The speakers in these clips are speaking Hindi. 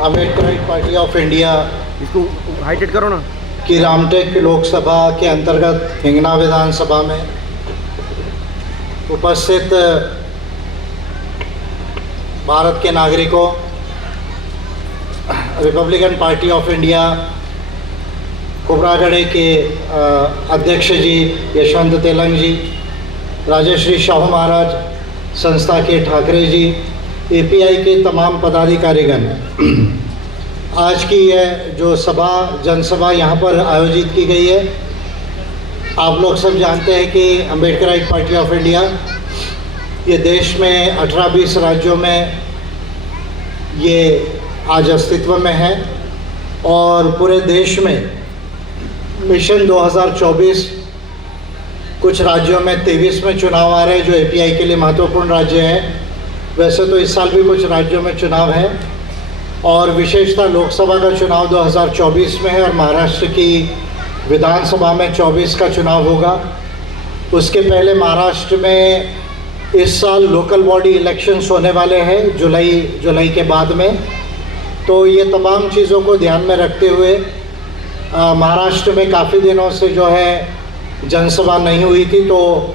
अम्बेडकर पार्टी ऑफ इंडिया इसको हाइटेड करो ना की रामटेक लोकसभा के अंतर्गत हिंगना विधानसभा में उपस्थित भारत के नागरिकों, रिपब्लिकन पार्टी ऑफ इंडिया कुबरागढ़े के अध्यक्ष जी यशवंत तेलंग जी, राजश्री शाहू महाराज संस्था के ठाकरे जी, एपीआई के तमाम पदाधिकारीगण, आज की यह जो जनसभा यहाँ पर आयोजित की गई है, आप लोग सब जानते हैं कि अम्बेडकर पार्टी ऑफ इंडिया ये देश में 18-20 राज्यों में ये आज अस्तित्व में है और पूरे देश में मिशन 2024 कुछ राज्यों में 23 में चुनाव आ रहे हैं जो एपीआई के लिए महत्वपूर्ण राज्य है। वैसे तो इस साल भी कुछ राज्यों में चुनाव है और विशेषतः लोकसभा का चुनाव 2024 में है और महाराष्ट्र की विधानसभा में 24 का चुनाव होगा। उसके पहले महाराष्ट्र में इस साल लोकल बॉडी इलेक्शंस होने वाले हैं जुलाई के बाद में। तो ये तमाम चीज़ों को ध्यान में रखते हुए महाराष्ट्र में काफ़ी दिनों से जो है जनसभा नहीं हुई थी, तो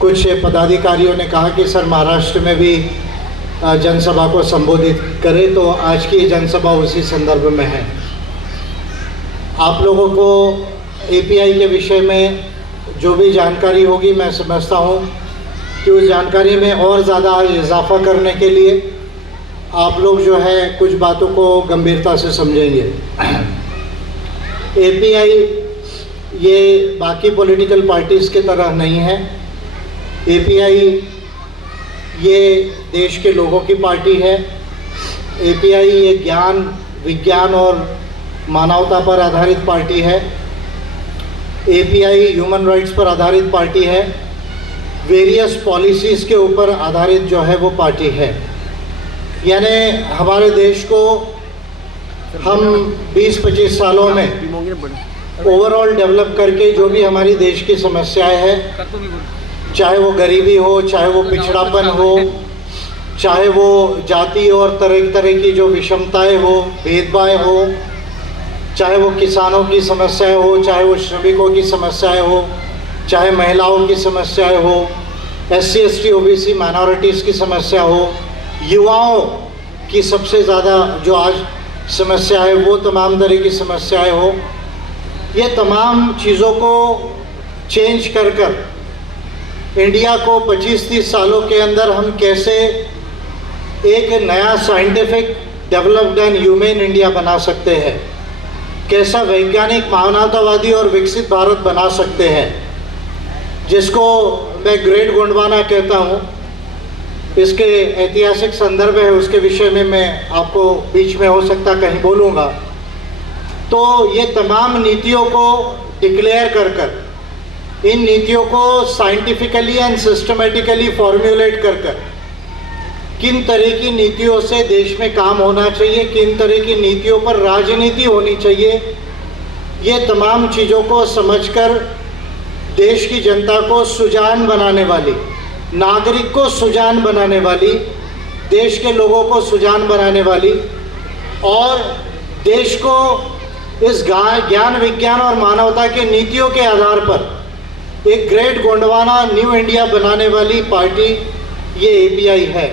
कुछ पदाधिकारियों ने कहा कि सर महाराष्ट्र में भी जनसभा को संबोधित करें, तो आज की जनसभा उसी संदर्भ में है। आप लोगों को एपीआई के विषय में जो भी जानकारी होगी, मैं समझता हूँ कि उस जानकारी में और ज़्यादा इजाफा करने के लिए आप लोग जो है कुछ बातों को गंभीरता से समझेंगे। एपीआई ये बाकी पॉलिटिकल पार्टीज़ की तरह नहीं है। एपीआई ये देश के लोगों की पार्टी है। एपीआई ये ज्ञान, विज्ञान और मानवता पर आधारित पार्टी है। एपीआई ह्यूमन राइट्स पर आधारित पार्टी है। वेरियस पॉलिसीज़ के ऊपर आधारित जो है वो पार्टी है। यानी हमारे देश को हम 20-25 सालों में ओवरऑल डेवलप करके जो भी हमारी देश की समस्याएं हैं, चाहे वो गरीबी हो, चाहे वो पिछड़ापन हो, चाहे वो जाति और तरह तरह की जो विषमताएं हो, भेदभाव हो, चाहे वो किसानों की समस्याएं हो, चाहे वो श्रमिकों की समस्याएं हो, चाहे महिलाओं की समस्याएं हो, SC ST OBC माइनॉरिटीज़ की समस्या हो, युवाओं की सबसे ज़्यादा जो आज समस्या है वो तमाम तरह की समस्याएं हो, ये तमाम चीज़ों को चेंज कर इंडिया को 25-30 सालों के अंदर हम कैसे एक नया scientific developed and human India बना सकते हैं, कैसा वैज्ञानिक मानवतावादी और विकसित भारत बना सकते हैं, जिसको मैं ग्रेट गोंडवाना कहता हूँ। इसके ऐतिहासिक संदर्भ है, उसके विषय में मैं आपको बीच में हो सकता कहीं बोलूँगा। तो ये तमाम नीतियों को डिक्लेयर कर इन नीतियों को साइंटिफिकली एंड सिस्टमेटिकली फॉर्म्युलेट कर किन तरह की नीतियों से देश में काम होना चाहिए, किन तरह की नीतियों पर राजनीति होनी चाहिए, ये तमाम चीज़ों को समझकर देश की जनता को सुजान बनाने वाली, नागरिक को सुजान बनाने वाली, देश के लोगों को सुजान बनाने वाली और देश को इस ज्ञान, विज्ञान और मानवता के नीतियों के आधार पर एक ग्रेट गोंडवाना न्यू इंडिया बनाने वाली पार्टी ये एपीआई है।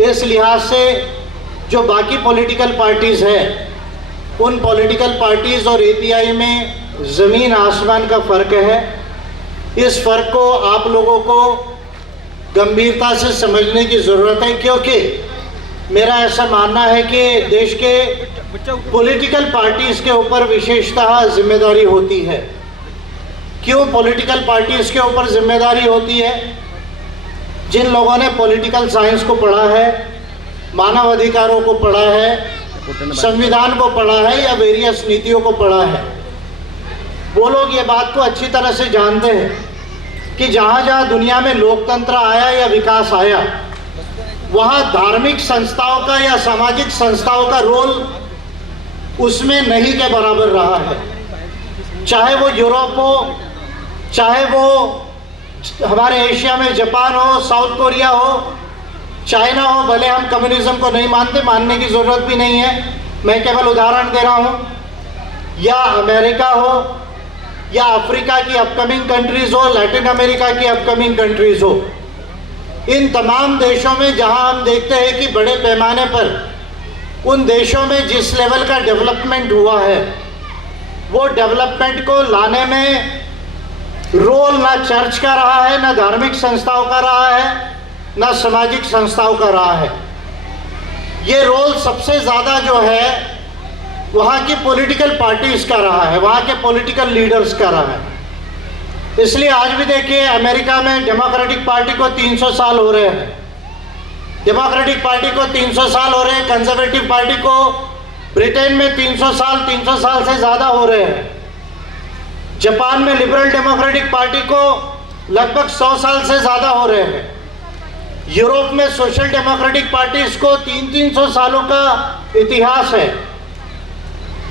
इस लिहाज से जो बाकी पॉलिटिकल पार्टीज़ हैं, उन पॉलिटिकल पार्टीज़ और एपीआई में ज़मीन आसमान का फ़र्क है। इस फ़र्क को आप लोगों को गंभीरता से समझने की ज़रूरत है, क्योंकि मेरा ऐसा मानना है कि देश के पॉलिटिकल पार्टीज़ के ऊपर विशेषतः जिम्मेदारी होती है। क्यों पॉलिटिकल पार्टीज़ के ऊपर जिम्मेदारी होती है? जिन लोगों ने पॉलिटिकल साइंस को पढ़ा है, मानव अधिकारों को पढ़ा है, संविधान को पढ़ा है या वेरियस नीतियों को पढ़ा है, वो लोग ये बात को अच्छी तरह से जानते हैं कि जहाँ जहाँ दुनिया में लोकतंत्र आया या विकास आया, वहाँ धार्मिक संस्थाओं का या सामाजिक संस्थाओं का रोल उसमें नहीं के बराबर रहा है। चाहे वो यूरोप हो, चाहे वो हमारे एशिया में जापान हो, साउथ कोरिया हो चाइना हो, भले हम कम्युनिज्म को नहीं मानते, मानने की ज़रूरत भी नहीं है, मैं केवल उदाहरण दे रहा हूँ, या अमेरिका हो, या अफ्रीका की अपकमिंग कंट्रीज़ हो, लैटिन अमेरिका की अपकमिंग कंट्रीज़ हो, इन तमाम देशों में जहाँ हम देखते हैं कि बड़े पैमाने पर उन देशों में जिस लेवल का डेवलपमेंट हुआ है, वो डेवलपमेंट को लाने में रोल ना चर्च का रहा है, ना धार्मिक संस्थाओं का रहा है, ना सामाजिक संस्थाओं का रहा है। ये रोल सबसे ज़्यादा जो है वहाँ की पॉलिटिकल पार्टीज़ का रहा है, वहाँ के पॉलिटिकल लीडर्स का रहा है। इसलिए आज भी देखिए अमेरिका में डेमोक्रेटिक पार्टी को 300 साल हो रहे हैं, डेमोक्रेटिक पार्टी को 300 साल हो रहे हैं, कंजर्वेटिव पार्टी को ब्रिटेन में 300 साल से ज़्यादा हो रहे हैं। जापान में लिबरल डेमोक्रेटिक पार्टी को लगभग 100 साल से ज़्यादा हो रहे हैं। यूरोप में सोशल डेमोक्रेटिक पार्टीज को 300 सालों का इतिहास है।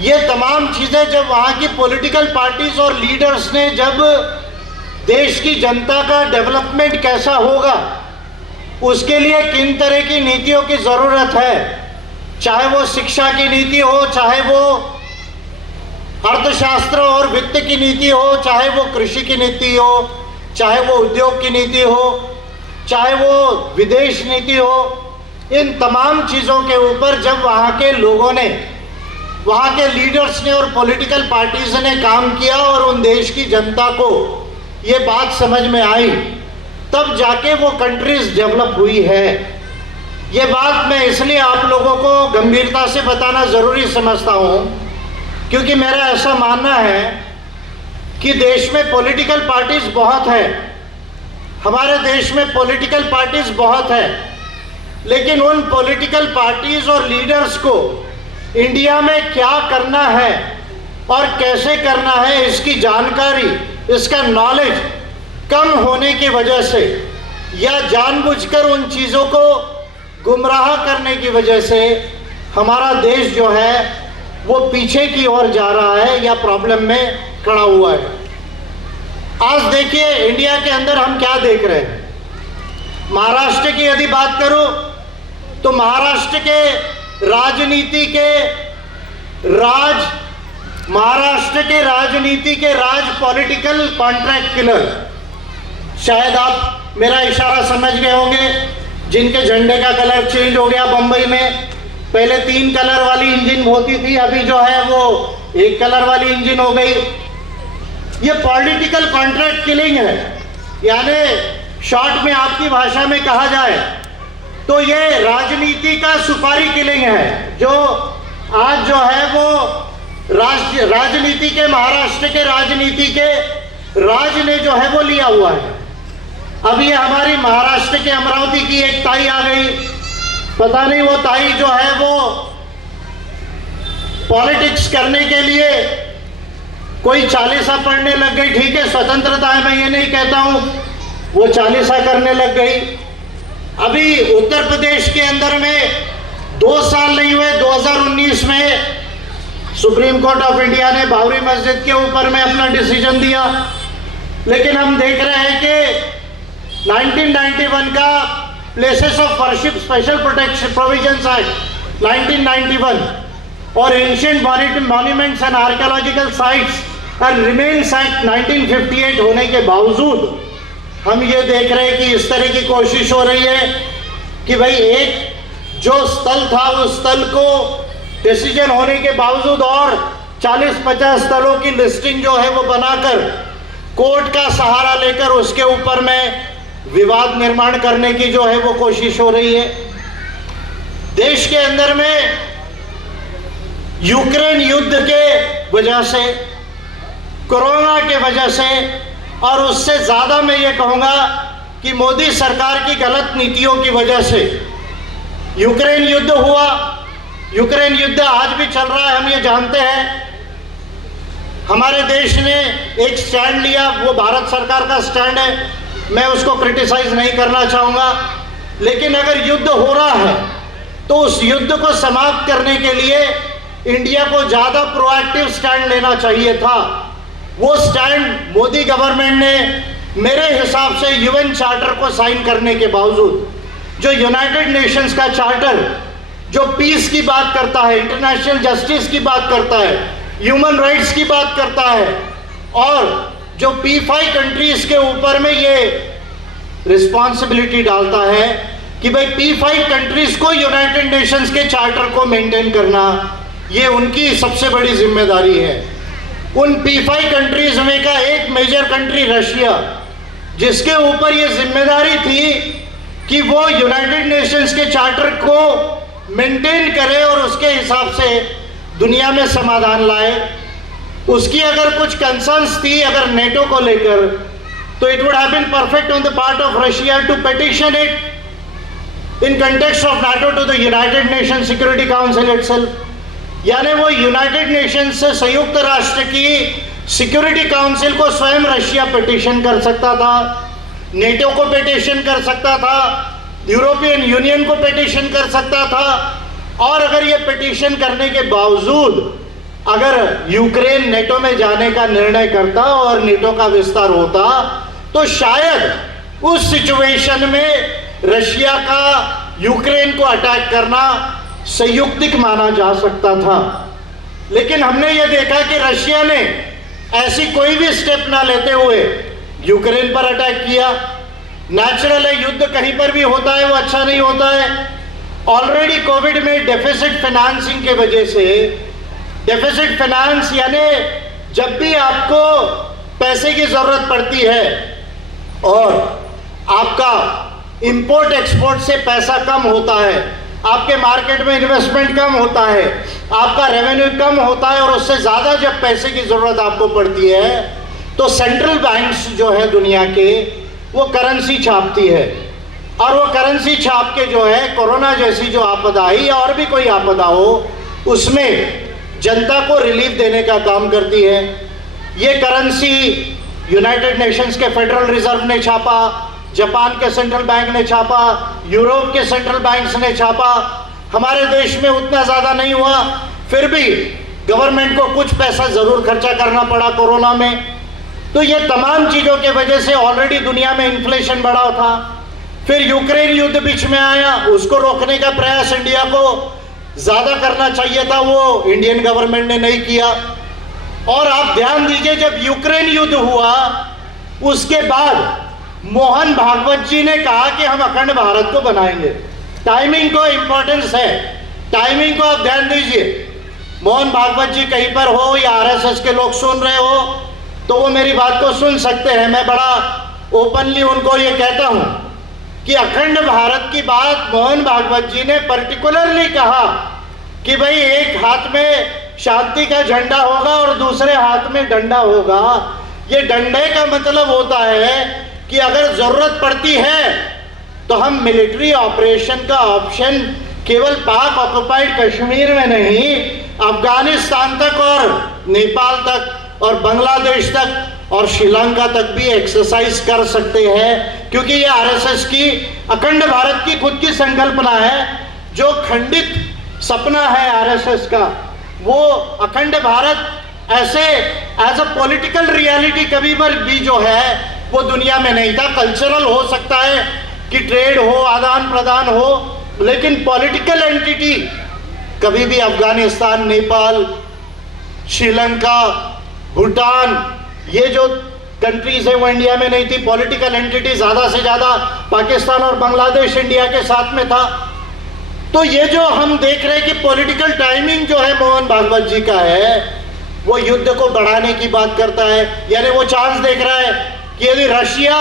ये तमाम चीज़ें जब वहाँ की पॉलिटिकल पार्टीज और लीडर्स ने जब देश की जनता का डेवलपमेंट कैसा होगा, उसके लिए किन तरह की नीतियों की ज़रूरत है, चाहे वो शिक्षा की नीति हो, चाहे वो अर्थशास्त्र और वित्त की नीति हो, चाहे वो कृषि की नीति हो, चाहे वो उद्योग की नीति हो, चाहे वो विदेश नीति हो, इन तमाम चीज़ों के ऊपर जब वहाँ के लोगों ने, वहाँ के लीडर्स ने और पॉलिटिकल पार्टीज ने काम किया और उन देश की जनता को ये बात समझ में आई, तब जाके वो कंट्रीज डेवलप हुई है। ये बात मैं इसलिए आप लोगों को गंभीरता से बताना ज़रूरी समझता हूँ, क्योंकि मेरा ऐसा मानना है कि देश में पॉलिटिकल पार्टीज बहुत है, हमारे देश में पॉलिटिकल पार्टीज बहुत है, लेकिन उन पॉलिटिकल पार्टीज और लीडर्स को इंडिया में क्या करना है और कैसे करना है, इसकी जानकारी, इसका नॉलेज कम होने की वजह से या जानबूझकर उन चीज़ों को गुमराह करने की वजह से हमारा देश जो है वो पीछे की ओर जा रहा है या प्रॉब्लम में खड़ा हुआ है। आज देखिए इंडिया के अंदर हम क्या देख रहे हैं। महाराष्ट्र की यदि बात करूं तो महाराष्ट्र के राजनीति के राज पॉलिटिकल कॉन्ट्रैक्ट किलर, शायद आप मेरा इशारा समझ गए होंगे, जिनके झंडे का कलर चेंज हो गया। बंबई में पहले 3 कलर वाली इंजन होती थी, अभी जो है वो 1 कलर वाली इंजन हो गई। ये पॉलिटिकल कॉन्ट्रैक्ट किलिंग है, यानी शॉर्ट में आपकी भाषा में कहा जाए तो ये राजनीति का सुपारी किलिंग है, जो आज जो है वो राजनीति के, महाराष्ट्र के राजनीति के राज ने जो है वो लिया हुआ है। अब ये हमारी महाराष्ट्र के अमरावती की एक ताई आ गई, पता नहीं वो ताई जो है वो पॉलिटिक्स करने के लिए कोई चालीसा पढ़ने लग गई। ठीक है, स्वतंत्रता है, मैं ये नहीं कहता हूँ, वो चालीसा करने लग गई। अभी उत्तर प्रदेश के अंदर में 2 साल नहीं हुए, 2019 में सुप्रीम कोर्ट ऑफ इंडिया ने बाबरी मस्जिद के ऊपर में अपना डिसीजन दिया, लेकिन हम देख रहे हैं कि 1991 का places of worship special protection provisions act 1991 और ancient monuments and archaeological sites and remains act 1958 होने के बावजूद हम ये देख रहे हैं कि इस तरह की कोशिश हो रही है कि भाई एक जो स्थल था उस स्थल को डिसीजन होने के बावजूद और 40-50 स्थलों की लिस्टिंग जो है वो बनाकर कोर्ट का सहारा लेकर उसके ऊपर में विवाद निर्माण करने की जो है वो कोशिश हो रही है। देश के अंदर में यूक्रेन युद्ध के वजह से, कोरोना के वजह से और उससे ज़्यादा मैं ये कहूँगा कि मोदी सरकार की गलत नीतियों की वजह से यूक्रेन युद्ध हुआ। यूक्रेन युद्ध आज भी चल रहा है, हम ये जानते हैं। हमारे देश ने एक स्टैंड लिया, वो भारत सरकार का स्टैंड है, मैं उसको क्रिटिसाइज नहीं करना चाहूँगा, लेकिन अगर युद्ध हो रहा है तो उस युद्ध को समाप्त करने के लिए इंडिया को ज़्यादा प्रोएक्टिव स्टैंड लेना चाहिए था। वो स्टैंड मोदी गवर्नमेंट ने मेरे हिसाब से यूएन चार्टर को साइन करने के बावजूद, जो यूनाइटेड नेशंस का चार्टर जो पीस की बात करता है, इंटरनेशनल जस्टिस की बात करता है, ह्यूमन राइट्स की बात करता है, और जो P5 कंट्रीज के ऊपर में ये रिस्पॉन्सिबिलिटी डालता है कि भाई P5 कंट्रीज को यूनाइटेड नेशंस के चार्टर को मेंटेन करना, ये उनकी सबसे बड़ी जिम्मेदारी है। उन P5 कंट्रीज में का एक मेजर कंट्री रशिया, जिसके ऊपर ये जिम्मेदारी थी कि वो यूनाइटेड नेशंस के चार्टर को मेंटेन करे और उसके हिसाब से दुनिया में समाधान लाए। उसकी अगर कुछ कंसर्न्स थी अगर नेटो को लेकर, तो it would have been perfect on the part of Russia to petition it in context of NATO to the United Nation Security Council itself. यानी वो यूनाइटेड नेशंस से संयुक्त राष्ट्र की सिक्योरिटी काउंसिल को स्वयं रशिया पिटिशन कर सकता था, नेटो को पिटिशन कर सकता था, यूरोपियन यूनियन को पिटिशन कर सकता था। और अगर ये पिटिशन करने के बावजूद अगर यूक्रेन नेटो में जाने का निर्णय करता और नेटो का विस्तार होता, तो शायद उस सिचुएशन में रशिया का यूक्रेन को अटैक करना संयुक्तिक माना जा सकता था। लेकिन हमने ये देखा कि रशिया ने ऐसी कोई भी स्टेप ना लेते हुए यूक्रेन पर अटैक किया। नेचुरल है, युद्ध कहीं पर भी होता है वो अच्छा नहीं होता है। ऑलरेडी कोविड में डेफिसिट फाइनेंसिंग के वजह से, डेफिसिट फाइनेंस यानी जब भी आपको पैसे की जरूरत पड़ती है और आपका इंपोर्ट एक्सपोर्ट से पैसा कम होता है, आपके मार्केट में इन्वेस्टमेंट कम होता है, आपका रेवेन्यू कम होता है, और उससे ज़्यादा जब पैसे की ज़रूरत आपको पड़ती है तो सेंट्रल बैंक्स जो है दुनिया के वो करेंसी छापती है। और वो करेंसी छाप के जो है कोरोना जैसी जो आपदा आई या और भी कोई आपदा हो उसमें जनता को रिलीफ देने का काम करती है। ये करेंसी यूनाइटेड नेशंस के फेडरल रिजर्व ने छापा, जापान के सेंट्रल बैंक ने छापा, यूरोप के सेंट्रल बैंक्स ने छापा। हमारे देश में उतना ज़्यादा नहीं हुआ, फिर भी गवर्नमेंट को कुछ पैसा ज़रूर खर्चा करना पड़ा कोरोना में। तो ये तमाम चीज़ों के वजह से ऑलरेडी दुनिया में इन्फ्लेशन बढ़ा था। फिर यूक्रेन युद्ध बीच में आया, उसको रोकने का प्रयास इंडिया को ज़्यादा करना चाहिए था, वो इंडियन गवर्नमेंट ने नहीं किया। और आप ध्यान दीजिए, जब यूक्रेन युद्ध हुआ उसके बाद मोहन भागवत जी ने कहा कि हम अखंड भारत को बनाएंगे। टाइमिंग को इंपॉर्टेंस है, टाइमिंग को आप ध्यान दीजिए। मोहन भागवत जी कहीं पर हो या आरएसएस के लोग सुन रहे हो तो वो मेरी बात को सुन सकते हैं। मैं बड़ा ओपनली उनको ये कहता हूँ कि अखंड भारत की बात मोहन भागवत जी ने पर्टिकुलरली कहा कि भाई एक हाथ में शांति का झंडा होगा और दूसरे हाथ में डंडा होगा। ये डंडे का मतलब होता है कि अगर जरूरत पड़ती है तो हम मिलिट्री ऑपरेशन का ऑप्शन केवल पाक ऑक्युपाइड कश्मीर में नहीं, अफगानिस्तान तक और नेपाल तक और बांग्लादेश तक और श्रीलंका तक भी एक्सरसाइज कर सकते हैं, क्योंकि ये आरएसएस की अखंड भारत की खुद की संकल्पना है। जो खंडित सपना है आरएसएस का, वो अखंड भारत ऐसे एज अ पॉलिटिकल रियलिटी कभी पर भी जो है वो दुनिया में नहीं था। कल्चरल हो सकता है कि ट्रेड हो, आदान प्रदान हो, लेकिन पॉलिटिकल एंटिटी कभी भी अफगानिस्तान, नेपाल, श्रीलंका, भूटान, ये जो कंट्रीज है वो इंडिया में नहीं थी। पॉलिटिकल एंटिटी ज़्यादा से ज़्यादा पाकिस्तान और बांग्लादेश इंडिया के साथ में था। तो ये जो हम देख रहे हैं कि पॉलिटिकल टाइमिंग जो है मोहन भागवत जी का है, वो युद्ध को बढ़ाने की बात करता है। यानी वो चांस देख रहा है कि यदि रशिया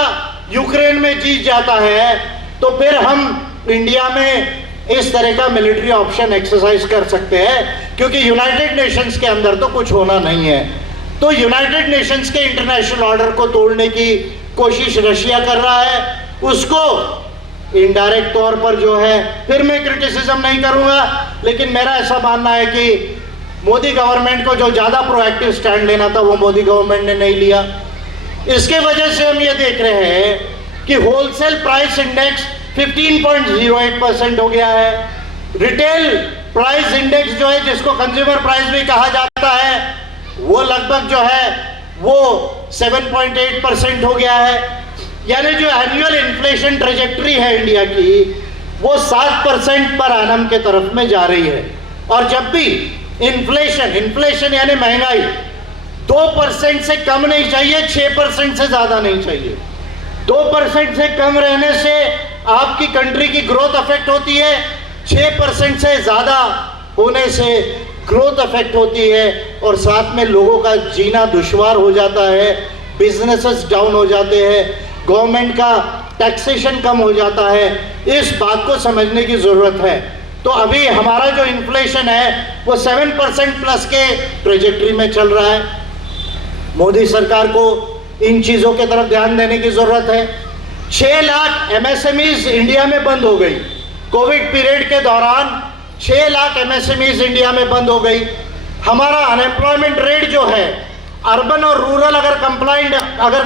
यूक्रेन में जीत जाता है तो फिर हम इंडिया में इस तरह का मिलिट्री ऑप्शन एक्सरसाइज कर सकते हैं, क्योंकि यूनाइटेड नेशंस के अंदर तो कुछ होना नहीं है। तो यूनाइटेड नेशंस के इंटरनेशनल ऑर्डर को तोड़ने की कोशिश रशिया कर रहा है। उसको इनडायरेक्ट तौर पर जो है, फिर मैं क्रिटिसिज्म नहीं करूंगा, लेकिन मेरा ऐसा मानना है कि मोदी गवर्नमेंट को जो ज़्यादा प्रोएक्टिव स्टैंड लेना था वो मोदी गवर्नमेंट ने नहीं लिया। इसके वजह से हम ये देख रहे हैं कि होलसेल प्राइस इंडेक्स 15.08% हो गया है। रिटेल प्राइस इंडेक्स जो है, जिसको कंज्यूमर प्राइस भी कहा जाता है, वो लगभग जो है वो 7.8% हो गया है। यानी जो एनुअल इन्फ्लेशन ट्रेजेक्टरी है इंडिया की, वो 7% पर एनम के तरफ में जा रही है। और जब भी इन्फ्लेशन यानी महंगाई 2% से कम नहीं चाहिए, 6% से ज्यादा नहीं चाहिए। 2% से कम रहने से आपकी कंट्री की ग्रोथ अफेक्ट होती है, 6% से ज्यादा होने से ग्रोथ अफेक्ट होती है, और साथ में लोगों का जीना दुश्वार हो जाता है, बिजनेसेस डाउन हो जाते हैं, गवर्नमेंट का टैक्सेशन कम हो जाता है। इस बात को समझने की जरूरत है। तो अभी हमारा जो इन्फ्लेशन है वो 7% प्लस के ट्रेजेक्ट्री में चल रहा है। मोदी सरकार को इन चीजों की तरफ ध्यान देने की जरूरत है। 6 लाख एमएसएमईज इंडिया में बंद हो गई। कोविड पीरियड के दौरान 6 लाख एमएसएमईज इंडिया में बंद हो गई। हमारा अनएम्प्लॉयमेंट रेट जो है, अर्बन और रूरल अगर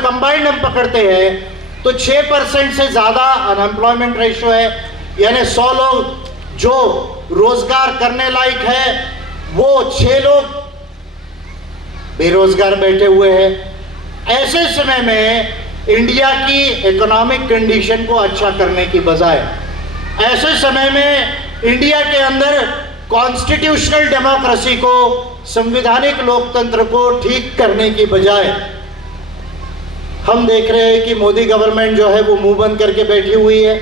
कंबाइंड हम पकड़ते हैं तो 6% से ज्यादा अनएम्प्लॉयमेंट रेशियो है। यानी 100 लोग जो रोजगार करने लायक है वो 6 लोग बेरोजगार बैठे हुए हैं। ऐसे समय में इंडिया की इकोनॉमिक कंडीशन को अच्छा करने की बजाय, ऐसे समय में इंडिया के अंदर कॉन्स्टिट्यूशनल डेमोक्रेसी को, संवैधानिक लोकतंत्र को ठीक करने की बजाय हम देख रहे हैं कि मोदी गवर्नमेंट जो है वो मुंह बंद करके बैठी हुई है।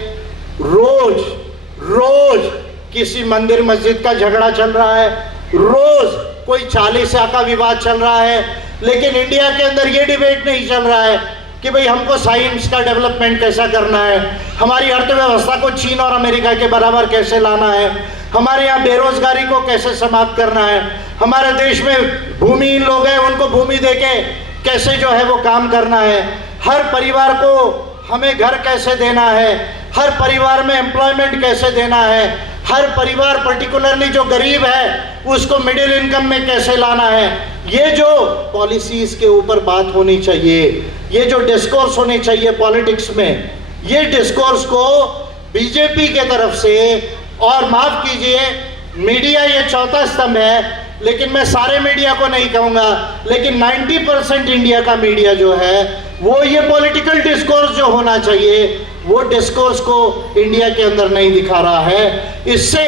रोज किसी मंदिर मस्जिद का झगड़ा चल रहा है, रोज कोई चालीसा का विवाद चल रहा है, लेकिन इंडिया के अंदर ये डिबेट नहीं चल रहा है कि भाई हमको साइंस का डेवलपमेंट कैसा करना है, हमारी अर्थव्यवस्था को चीन और अमेरिका के बराबर कैसे लाना है, हमारे यहाँ बेरोजगारी को कैसे समाप्त करना है, हमारे देश में भूमिहीन लोग हैं उनको भूमि देके कैसे जो है वो काम करना है, हर परिवार को हमें घर कैसे देना है, हर परिवार में एम्प्लॉयमेंट कैसे देना है, हर परिवार पर्टिकुलरली जो गरीब है उसको मिडिल इनकम में कैसे लाना है। ये जो पॉलिसीज के ऊपर बात होनी चाहिए, ये जो डिस्कोर्स होनी चाहिए पॉलिटिक्स में, ये डिस्कोर्स को बीजेपी के तरफ से, और माफ कीजिए मीडिया ये चौथा स्तंभ है, लेकिन मैं सारे मीडिया को नहीं कहूंगा, लेकिन 90% इंडिया का मीडिया जो है वो ये पॉलिटिकल डिस्कोर्स जो होना चाहिए वो डिस्कोर्स को इंडिया के अंदर नहीं दिखा रहा है। इससे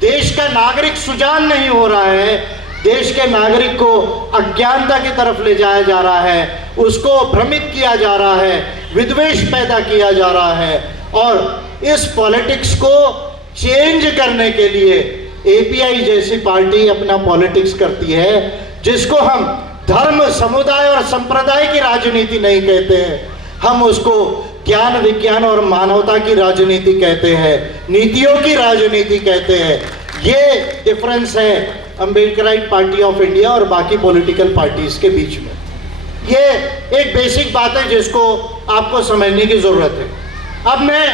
देश का नागरिक सुजान नहीं हो रहा है, देश के नागरिक को अज्ञानता की तरफ ले जाया जा रहा है, उसको भ्रमित किया जा रहा है, विद्वेष पैदा किया जा रहा है। और इस पॉलिटिक्स को चेंज करने के लिए एपीआई जैसी पार्टी अपना पॉलिटिक्स करती है, जिसको हम धर्म, समुदाय और संप्रदाय की राजनीति नहीं कहते हैं, हम उसको ज्ञान, विज्ञान और मानवता की राजनीति कहते हैं, नीतियों की राजनीति कहते हैं। ये डिफरेंस है अम्बेडकराइट पार्टी ऑफ इंडिया और बाकी पॉलिटिकल पार्टीज के बीच में। ये एक बेसिक बात है जिसको आपको समझने की जरूरत है। अब मैं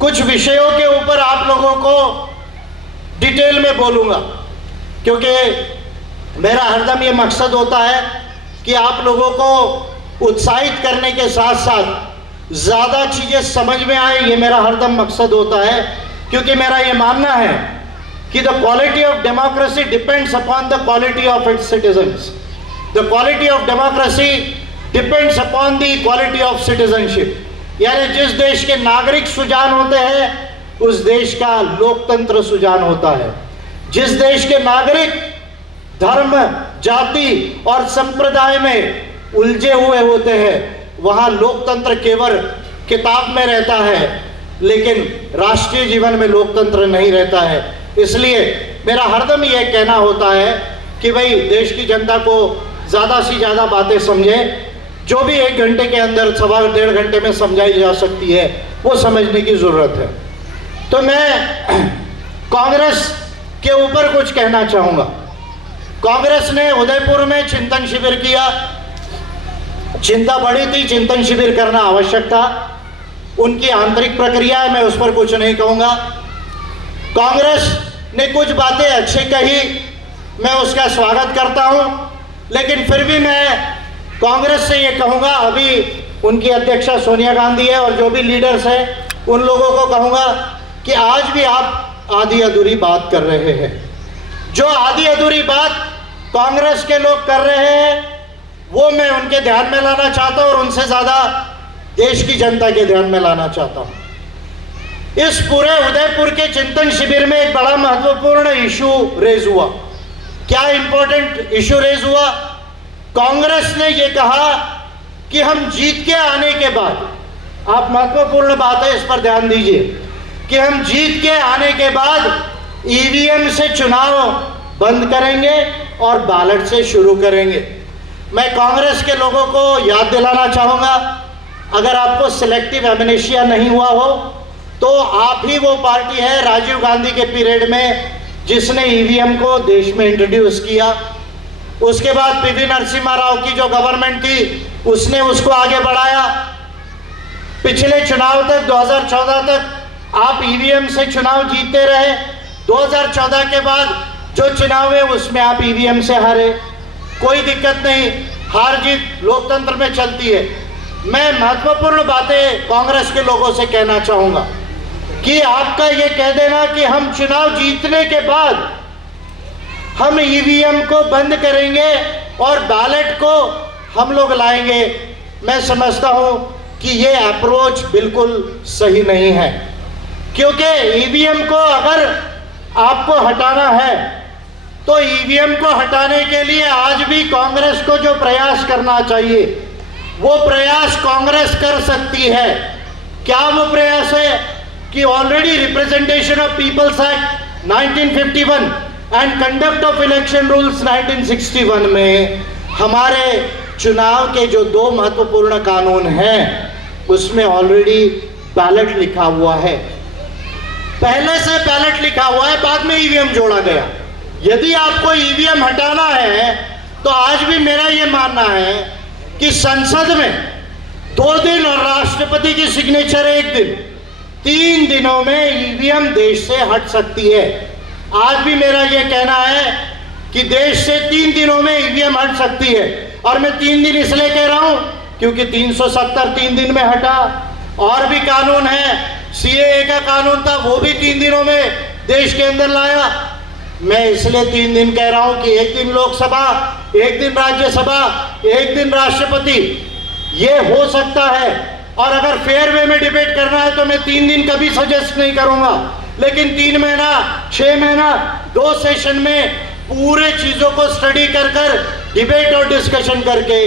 कुछ विषयों के ऊपर आप लोगों को डिटेल में बोलूंगा, क्योंकि मेरा हरदम ये मकसद होता है कि आप लोगों को उत्साहित करने के साथ साथ ज़्यादा चीज़ें समझ में आए, ये मेरा हरदम मकसद होता है। क्योंकि मेरा ये मानना है कि the quality of democracy depends upon the quality of its citizens, the quality of democracy depends upon the quality of citizenship. यानी जिस देश के नागरिक सुजान होते हैं उस देश का लोकतंत्र सुजान होता है। जिस देश के नागरिक धर्म, जाति और संप्रदाय में उलझे हुए होते हैं वहां लोकतंत्र केवल किताब में रहता है, लेकिन राष्ट्रीय जीवन में लोकतंत्र नहीं रहता है। इसलिए मेरा हरदम ये कहना होता है कि भाई देश की जनता को ज़्यादा से ज़्यादा बातें समझे, जो भी 1 घंटे के अंदर, 1.5 घंटे में समझाई जा सकती है वो समझने की ज़रूरत है। तो मैं कांग्रेस के ऊपर कुछ कहना चाहूँगा। कांग्रेस ने उदयपुर में चिंतन शिविर किया, चिंता बढ़ी थी, चिंतन शिविर करना आवश्यक था, उनकी आंतरिक प्रक्रिया है, मैं उस पर कुछ नहीं कहूँगा। कांग्रेस ने कुछ बातें अच्छी कही, मैं उसका स्वागत करता हूँ, लेकिन फिर भी मैं कांग्रेस से ये कहूँगा, अभी उनकी अध्यक्षा सोनिया गांधी है और जो भी लीडर्स हैं उन लोगों को कहूँगा कि आज भी आप आधी अधूरी बात कर रहे हैं। जो आधी अधूरी बात कांग्रेस के लोग कर रहे हैं वो मैं उनके ध्यान में लाना चाहता हूँ और उनसे ज़्यादा देश की जनता के ध्यान में लाना चाहता हूँ। इस पूरे उदयपुर के चिंतन शिविर में एक बड़ा महत्वपूर्ण इशू रेज हुआ। क्या इंपॉर्टेंट इशू रेज हुआ? कांग्रेस ने यह कहा कि हम जीत के आने के बाद, आप महत्वपूर्ण बात है, इस पर ध्यान दीजिए, कि हम जीत के आने के बाद ईवीएम से चुनाव बंद करेंगे और बैलेट से शुरू करेंगे। मैं कांग्रेस के लोगों को याद दिलाना चाहूंगा, अगर आपको सिलेक्टिव एमनेशिया नहीं हुआ हो तो आप ही वो पार्टी है राजीव गांधी के पीरियड में जिसने ईवीएम को देश में इंट्रोड्यूस किया। उसके बाद पीवी नरसिम्हा राव की जो गवर्नमेंट थी उसने उसको आगे बढ़ाया। पिछले चुनाव तक 2014 तक आप ईवीएम से चुनाव जीतते रहे। 2014 के बाद जो चुनाव है उसमें आप ईवीएम से हारे। कोई दिक्कत नहीं, हार जीत लोकतंत्र में चलती है। मैं महत्वपूर्ण बातें कांग्रेस के लोगों से कहना चाहूंगा कि आपका ये कह देना कि हम चुनाव जीतने के बाद हम ईवीएम को बंद करेंगे और बैलेट को हम लोग लाएंगे, मैं समझता हूं कि ये अप्रोच बिल्कुल सही नहीं है। क्योंकि ईवीएम को अगर आपको हटाना है तो ईवीएम को हटाने के लिए आज भी कांग्रेस को जो प्रयास करना चाहिए वो प्रयास कांग्रेस कर सकती है। क्या वो प्रयास है कि already representation of people's act 1951 and conduct of election rules 1961 में हमारे चुनाव के जो दो महत्वपूर्ण कानून हैं उसमें ऑलरेडी बैलेट लिखा हुआ है। पहले से बैलेट लिखा हुआ है, बाद में ईवीएम जोड़ा गया। यदि आपको ईवीएम हटाना है तो आज भी मेरा यह मानना है कि संसद में 2 दिन और राष्ट्रपति की सिग्नेचर 1 दिन, 3 दिनों में ईवीएम देश से हट सकती है। आज भी मेरा यह कहना है कि देश से 3 दिनों में ईवीएम हट सकती है। और मैं 3 दिन इसलिए कह रहा हूं क्योंकि 370 3 दिन में हटा। और भी कानून है, सीएए का कानून था, वो भी 3 दिनों में देश के अंदर लाया। मैं इसलिए 3 दिन कह रहा हूं कि 1 दिन लोकसभा, 1 दिन राज्यसभा, 1 दिन राष्ट्रपति, ये हो सकता है। और अगर फेयर वे में डिबेट करना है तो मैं 3 दिन कभी सजेस्ट नहीं करूंगा, लेकिन 3 महीना, 6 महीना, 2 सेशन में पूरे चीजों को स्टडी कर डिबेट और डिस्कशन करके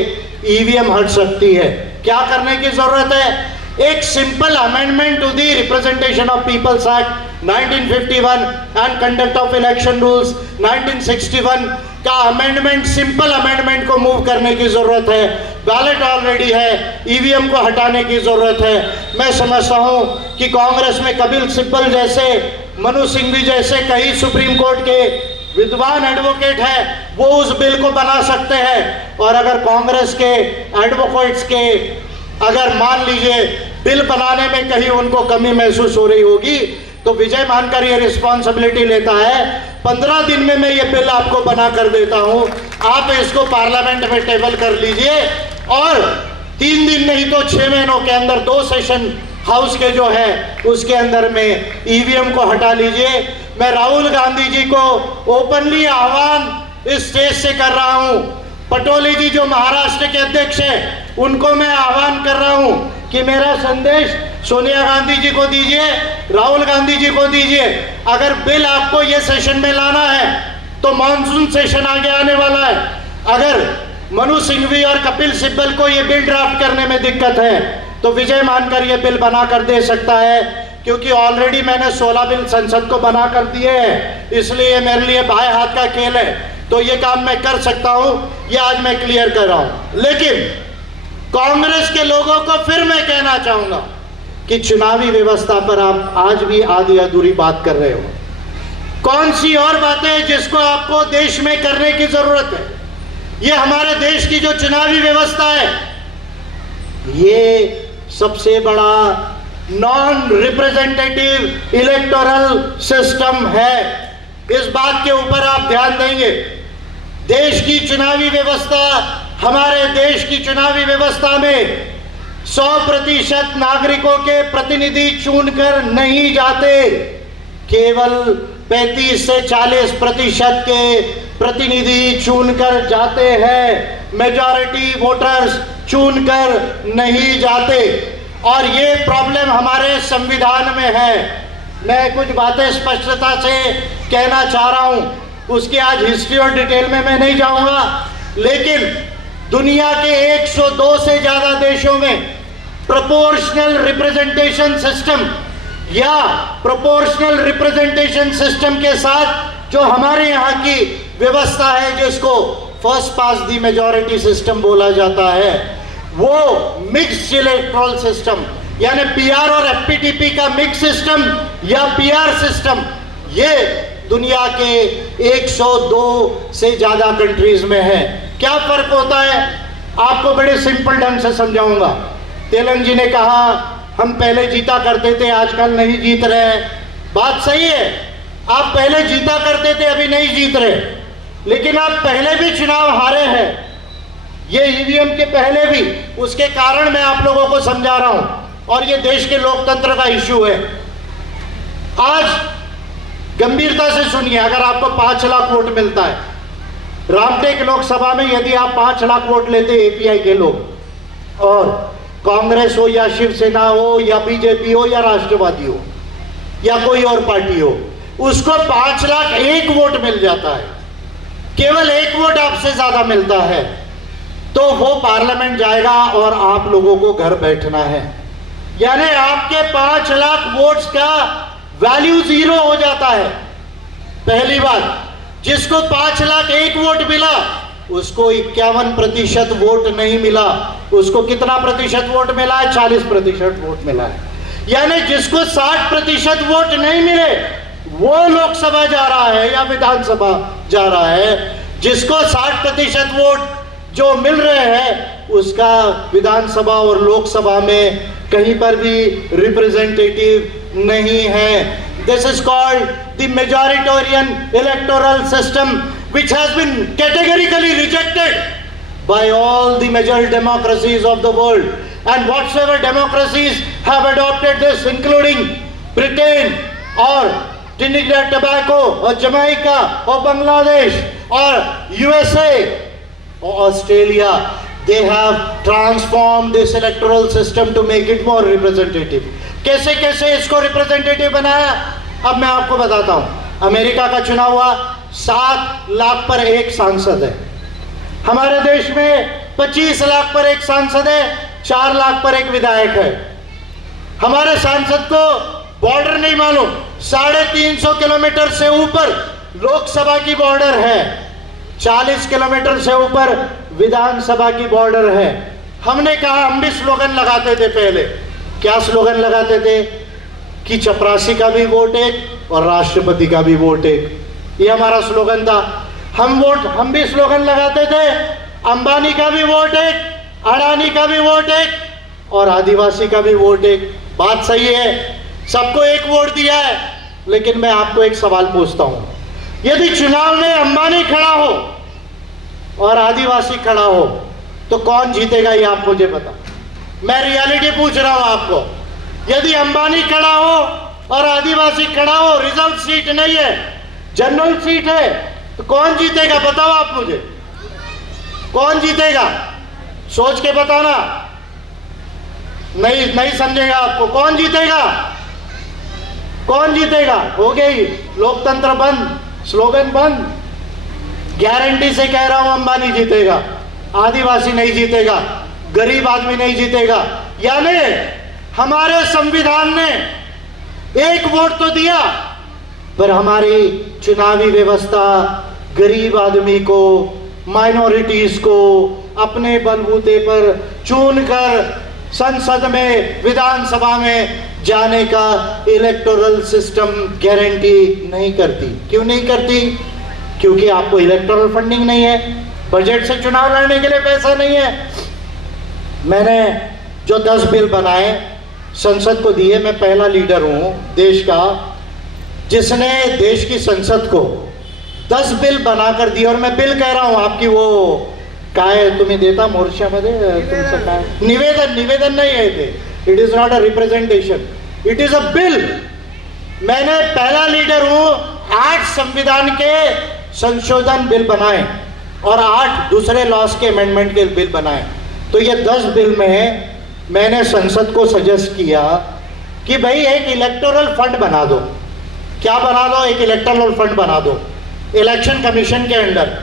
ईवीएम हट सकती है। क्या करने की जरूरत है? एक simple amendment to the representation of people's act 1951 and conduct of election rules 1961 का अमेंडमेंट, सिंपल अमेंडमेंट को मूव करने की जरूरत है। बैलेट ऑलरेडी है, ईवीएम को हटाने की जरूरत है। मैं समझता हूं कि कांग्रेस में कपिल सिब्बल जैसे, मनु सिंघवी जैसे कई सुप्रीम कोर्ट के विद्वान एडवोकेट है, वो उस बिल को बना सकते हैं। और अगर कांग्रेस के एडवोकेट्स के अगर मान लीजिए बिल बनाने में कहीं उनको कमी महसूस हो रही होगी तो विजय मानकर ये रिस्पॉन्सिबिलिटी लेता है, 15 दिन में मैं ये बिल आपको बना कर देता हूं, आप इसको पार्लियामेंट में टेबल कर लीजिए और 3 दिन नहीं तो 6 महीनों के अंदर 2 सेशन हाउस के जो है उसके अंदर में ईवीएम को हटा लीजिए। मैं राहुल गांधी जी को ओपनली आह्वान इस स्टेज से कर रहा हूं, पटोले जी जो महाराष्ट्र के अध्यक्ष हैं उनको मैं आह्वान कर रहा हूं कि मेरा संदेश सोनिया गांधी जी को दीजिए, राहुल गांधी जी को दीजिए। अगर बिल आपको ये सेशन में लाना है तो मॉनसून सेशन आगे आने वाला है। अगर मनु सिंघवी और कपिल सिब्बल को ये बिल ड्राफ्ट करने में दिक्कत है तो विजय मानकर ये बिल बना कर दे सकता है, क्योंकि ऑलरेडी मैंने 16 बिल संसद को बना कर दिए हैं, इसलिए मेरे लिए बाएं हाथ का खेल है, तो ये काम मैं कर सकता हूं, ये आज मैं क्लियर कर रहा हूं। लेकिन कांग्रेस के लोगों को फिर मैं कहना चाहूंगा कि चुनावी व्यवस्था पर आप आज भी आधी अधूरी बात कर रहे हो। कौन सी और बातें जिसको आपको देश में करने की जरूरत है? ये हमारे देश की जो चुनावी व्यवस्था है ये सबसे बड़ा नॉन रिप्रेजेंटेटिव इलेक्टोरल सिस्टम है। इस बात के ऊपर आप ध्यान देंगे। देश की चुनावी व्यवस्था, हमारे देश की चुनावी व्यवस्था में 100% नागरिकों के प्रतिनिधि चुनकर नहीं जाते, केवल 35 से 40% के प्रतिनिधि चुनकर जाते हैं। मेजॉरिटी वोटर्स चुनकर नहीं जाते। और ये प्रॉब्लम हमारे संविधान में है। मैं कुछ बातें स्पष्टता से कहना चाह रहा हूं, उसकी आज हिस्ट्री और डिटेल में मैं नहीं जाऊंगा, लेकिन दुनिया के 102 से ज्यादा देशों में प्रोपोर्शनल रिप्रेजेंटेशन सिस्टम या प्रोपोर्शनल रिप्रेजेंटेशन सिस्टम के साथ जो हमारे यहाँ की व्यवस्था है, जिसको फर्स्ट पास दी मेजॉरिटी सिस्टम बोला जाता है, वो मिक्स्ड इलेक्टोरल सिस्टम यानी पीआर और एफपीटीपी का मिक्स सिस्टम या पीआर सिस्टम, ये दुनिया के 102 से ज्यादा कंट्रीज में है। क्या फर्क होता है आपको बड़े सिंपल ढंग से समझाऊंगा। तेलंग जी ने कहा हम पहले जीता करते थे, आजकल नहीं जीत रहे। बात सही है, आप पहले जीता करते थे, अभी नहीं जीत रहे, लेकिन आप पहले भी चुनाव हारे हैं, ये ईवीएम के पहले भी। उसके कारण मैं आप लोगों को समझा रहा हूं, और ये देश के लोकतंत्र का इश्यू है। आज गंभीरता से सुनिए, अगर आपको 5 लाख वोट मिलता है रामटेक लोकसभा में, यदि आप 5 लाख वोट लेते एपीआई के लोग, और कांग्रेस हो या शिवसेना हो या बीजेपी हो या राष्ट्रवादी हो या कोई और पार्टी हो, उसको 5 लाख 1 वोट मिल जाता है, केवल 1 वोट आपसे ज्यादा मिलता है, तो वो पार्लियामेंट जाएगा और आप लोगों को घर बैठना है। यानी आपके 5 लाख वोट्स का वैल्यू 0 हो जाता है। पहली बात, जिसको 5 लाख 1 वोट मिला उसको 51% वोट नहीं मिला, उसको कितना प्रतिशत वोट मिला है? 40% वोट मिला है। यानी जिसको 60% वोट नहीं मिले वो लोकसभा जा रहा है या विधानसभा जा रहा है, जिसको 60% वोट जो मिल रहे हैं उसका विधानसभा और लोकसभा में कहीं पर भी रिप्रेजेंटेटिव नहीं है। This is called the majoritarian electoral system which has been categorically rejected by all the major democracies of the world, and whatsoever democracies have adopted this, including Britain or Trinidad Tobago or Jamaica or Bangladesh or USA or Australia, they have transformed this electoral system to make it more representative. कैसे कैसे इसको रिप्रेजेंटेटिव बनाया, अब मैं आपको बताता हूं। अमेरिका का चुनाव हुआ, 7 लाख पर 1 सांसद है। हमारे देश में 25 लाख पर 1 सांसद है, 4 लाख पर 1 विधायक है। हमारे सांसद को बॉर्डर नहीं मालूम, 350 किलोमीटर से ऊपर लोकसभा की बॉर्डर है, 40 किलोमीटर से ऊपर विधानसभा की बॉर्डर है। हमने कहा, हम भी स्लोगन लगाते थे पहले। क्या स्लोगन लगाते थे? कि चपरासी का भी वोट एक और राष्ट्रपति का भी वोट एक, ये हमारा स्लोगन था। हम भी स्लोगन लगाते थे, अंबानी का भी वोट एक, अडानी का भी वोट एक और आदिवासी का भी वोट एक। बात सही है, सबको एक वोट दिया है, लेकिन मैं आपको एक सवाल पूछता हूं, यदि चुनाव में अंबानी खड़ा हो और आदिवासी खड़ा हो तो कौन जीतेगा? ये आप मुझे बता। मैं रियलिटी पूछ रहा हूं आपको। यदि अंबानी खड़ा हो और आदिवासी खड़ा हो, रिजर्व सीट नहीं है, जनरल सीट है, तो कौन जीतेगा? बताओ आप मुझे, कौन जीतेगा? सोच के बताना। नहीं समझेगा आपको। कौन जीतेगा? कौन जीतेगा? हो गई लोकतंत्र बंद, स्लोगन बंद। गारंटी से कह रहा हूं, अंबानी जीतेगा, आदिवासी नहीं जीतेगा, गरीब आदमी नहीं जीतेगा। यानी हमारे संविधान ने 1 वोट तो दिया, पर हमारी चुनावी व्यवस्था गरीब आदमी को, माइनॉरिटीज को अपने बलबूते पर चुनकर संसद में, विधानसभा में जाने का इलेक्टोरल सिस्टम गारंटी नहीं करती। क्यों नहीं करती? क्योंकि आपको इलेक्टोरल फंडिंग नहीं है, बजट से चुनाव लड़ने के लिए पैसा नहीं है। मैंने जो 10 बिल बनाए संसद को दिए, मैं पहला लीडर हूं देश का जिसने देश की संसद को 10 बिल बनाकर दिए। और मैं बिल कह रहा हूं, आपकी वो काय तुम्हें देता मोर्चा मध्ये तुमचं काय निवेदन नहीं है ते, it is not a representation, it is a bill. मैंने पहला लीडर हूं, 8 संविधान के संशोधन बिल बनाए और 8 दूसरे लॉस के अमेंडमेंट के बिल बनाए। तो ये 10 बिल में मैंने संसद को सजेस्ट किया कि भाई एक इलेक्टोरल फंड बना दो। क्या बना दो? एक इलेक्टोरल फंड बना दो इलेक्शन कमीशन के अंडर,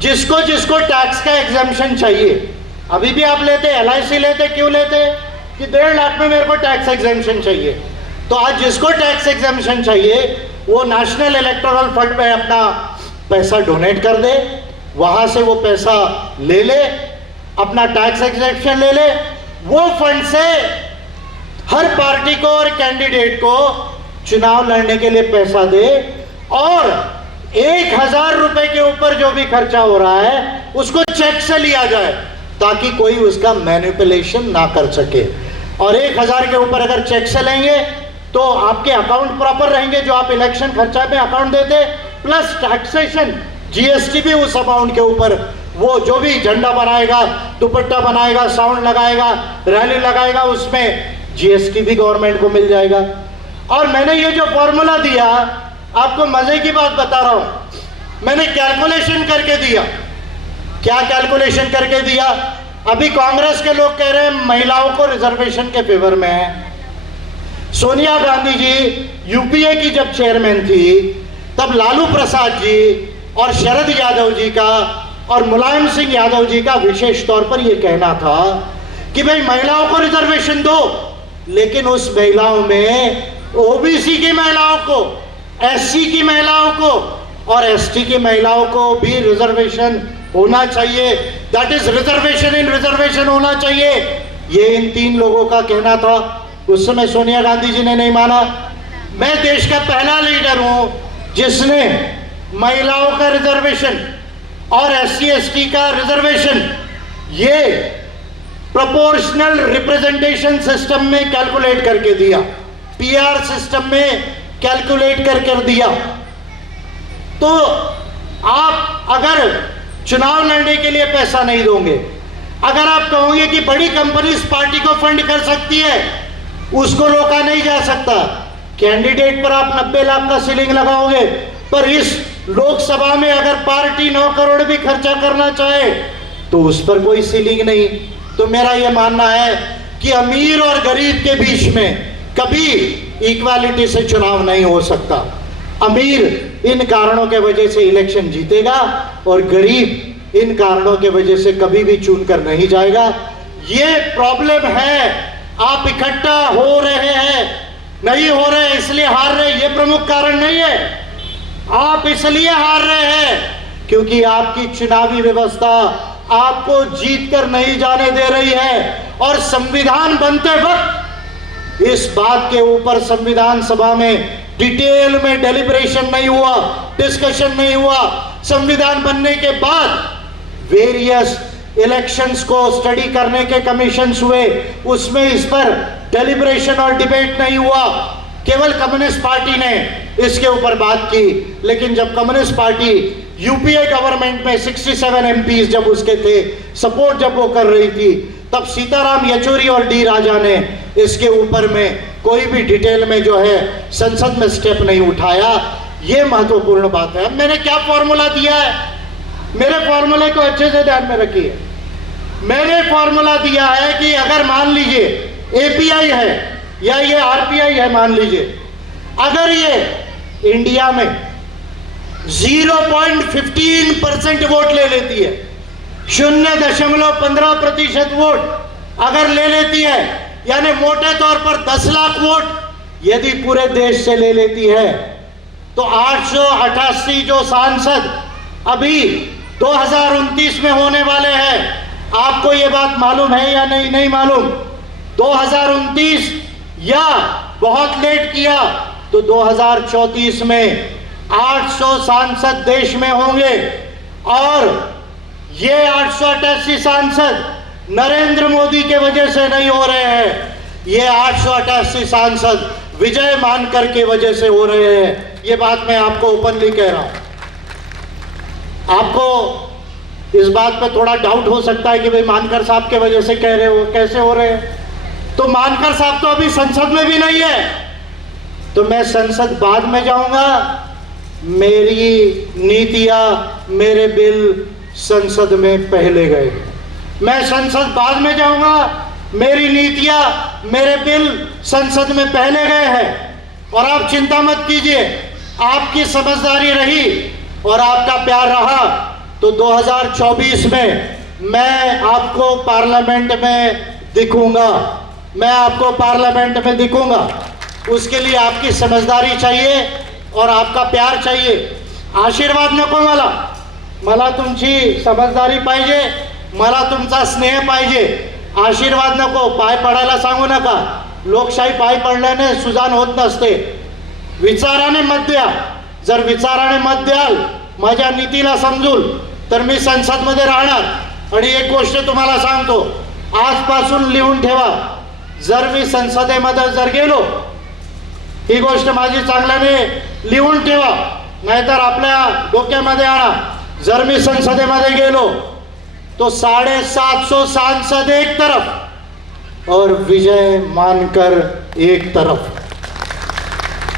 जिसको जिसको टैक्स का एग्जम्पशन चाहिए। अभी भी आप लेते, LIC लेते, क्यों लेते? कि 1.5 लाख में मेरे को टैक्स एग्जम्पशन चाहिए। तो आज जिसको टैक्स एग्जम्पशन चाहिए वो नेशनल इलेक्टोरल फंड में अपना पैसा डोनेट कर दे, वहां से वो पैसा ले ले, अपना टैक्स एग्जम्पशन ले ले। वो फंड से हर पार्टी को और कैंडिडेट को चुनाव लड़ने के लिए पैसा दे, और 1,000 रुपए के ऊपर जो भी खर्चा हो रहा है उसको चेक से लिया जाए, ताकि कोई उसका मैनिपुलेशन ना कर सके। और 1,000 के ऊपर अगर चेक से लेंगे तो आपके अकाउंट प्रॉपर रहेंगे, जो आप इलेक्शन खर्चा में अकाउंट देते, प्लस टैक्सेशन GST भी उस अमाउंट के ऊपर, वो जो भी झंडा बनाएगा, दुपट्टा बनाएगा, साउंड लगाएगा, रैली लगाएगा, उसमें GST भी गवर्नमेंट को मिल जाएगा। और मैंने ये जो फॉर्मूला दिया, आपको मजे की बात बता रहा हूं, मैंने कैलकुलेशन करके दिया। क्या कैलकुलेशन करके दिया? अभी कांग्रेस के लोग कह रहे हैं महिलाओं को रिजर्वेशन के फेवर में है। सोनिया गांधी जी UPA की जब चेयरमैन थी, तब लालू प्रसाद जी और शरद यादव जी का और मुलायम सिंह यादव जी का विशेष तौर पर यह कहना था कि भाई महिलाओं को रिजर्वेशन दो, लेकिन उस महिलाओं में OBC की महिलाओं को, SC की महिलाओं को और ST की महिलाओं को भी रिजर्वेशन होना चाहिए। That is reservation in reservation होना चाहिए। ये इन 3 लोगों का कहना था। उस समय सोनिया गांधी जी ने नहीं माना। मैं देश का पहला लीडर हूं जिसने महिलाओं का रिजर्वेशन और SC ST का रिजर्वेशन ये प्रोपोर्शनल रिप्रेजेंटेशन सिस्टम में कैलकुलेट करके दिया, PR सिस्टम में कैलकुलेट कर दिया। तो आप अगर चुनाव लड़ने के लिए पैसा नहीं दोगे, अगर आप कहोगे कि बड़ी कंपनी इस पार्टी को फंड कर सकती है, उसको रोका नहीं जा सकता। कैंडिडेट पर आप 90 लाख का सीलिंग लगाओगे, पर इस लोकसभा में अगर पार्टी 9 करोड़ भी खर्चा करना चाहे तो उस पर कोई सीलिंग नहीं। तो मेरा यह मानना है कि अमीर और गरीब के बीच में कभी इक्वालिटी से चुनाव नहीं हो सकता। अमीर इन कारणों के वजह से इलेक्शन जीतेगा और गरीब इन कारणों के वजह से कभी भी चुनकर नहीं जाएगा। ये प्रॉब्लम है। आप इकट्ठा हो रहे हैं, नहीं हो रहे इसलिए हार रहे, ये प्रमुख कारण नहीं है। आप इसलिए हार रहे हैं क्योंकि आपकी चुनावी व्यवस्था आपको जीत कर नहीं जाने दे रही है। और संविधान बनते वक्त इस बात के ऊपर संविधान सभा में डिटेल में डेलिब्रेशन नहीं हुआ, डिस्कशन नहीं हुआ। संविधान बनने के बाद वेरियस इलेक्शंस को स्टडी करने के कमीशंस हुए, उसमें इस पर डेलिब्रेशन और डिबेट नहीं हुआ। केवल कम्युनिस्ट पार्टी ने इसके ऊपर बात की। लेकिन जब कम्युनिस्ट पार्टी UPA गवर्नमेंट में 67 MPs जब उसके थे, सपोर्ट जब वो कर रही थी, तब सीताराम येचुरी और D राजा ने इसके ऊपर में कोई भी डिटेल में जो है संसद में स्टेप नहीं उठाया। ये महत्वपूर्ण बात है। अब मैंने क्या फॉर्मूला दिया है, मेरे फॉर्मूले को अच्छे से ध्यान में रखिए। मैंने फॉर्मूला दिया है कि अगर मान लीजिए API है या ये RPI है, मान लीजिए अगर ये इंडिया में 0.15% वोट ले लेती है, 0.15% वोट अगर ले लेती है, यानी मोटे तौर पर 10 लाख वोट यदि पूरे देश से ले लेती है, तो 888 जो सांसद अभी 2029 में होने वाले हैं, आपको ये बात मालूम है या नहीं? नहीं मालूम। 2029 या बहुत लेट किया तो 2034 में 800 सांसद देश में होंगे। और ये 888 सांसद नरेंद्र मोदी के वजह से नहीं हो रहे हैं, ये 888 सांसद विजय मानकर के वजह से हो रहे हैं। ये बात मैं आपको ओपनली कह रहा हूं। आपको इस बात पे थोड़ा डाउट हो सकता है कि भाई मानकर साहब के वजह से कह रहे हो, कैसे हो रहे हैं? तो मानकर साहब तो अभी संसद में भी नहीं है, तो मैं संसद बाद में जाऊंगा। मेरी नीतियां, मेरे बिल संसद में पहले गए। मैं संसद बाद में जाऊंगा, मेरी नीतियां, मेरे बिल संसद में पहले गए हैं। और आप चिंता मत कीजिए, आपकी समझदारी रही और आपका प्यार रहा तो 2024 में मैं आपको पार्लियामेंट में दिखूंगा, मैं आपको पार्लियामेंट में दिखूंगा। उसके लिए आपकी समझदारी चाहिए और आपका प्यार चाहिए। आशीर्वाद नको मला तुमची समझदारी पाहिजे, मला तुमचा स्नेह पाहिजे, आशीर्वाद नको। पाय पडायला सांगू नका, लोकशाही पाय पडल्याने सुजान होत नसते। विचाराने मत द्या, जर विचाराने मत द्याल, माझ्या नीतीला समजूल तर मी संसदमध्ये राहणार। आणि एक गोष्ट तुम्हाला सांगतो, आजपासून लिहून ठेवा, जर मी संसदेमध्ये जर गेलो, ही गोष्ट माझी चांगल्याने लिहून ठेवा, नाहीतर आपल्या डोक्यामध्ये आणा, जर मी संसदेमध्ये गेलो तो 750 सांसद एक तरफ और विजय मानकर एक तरफ,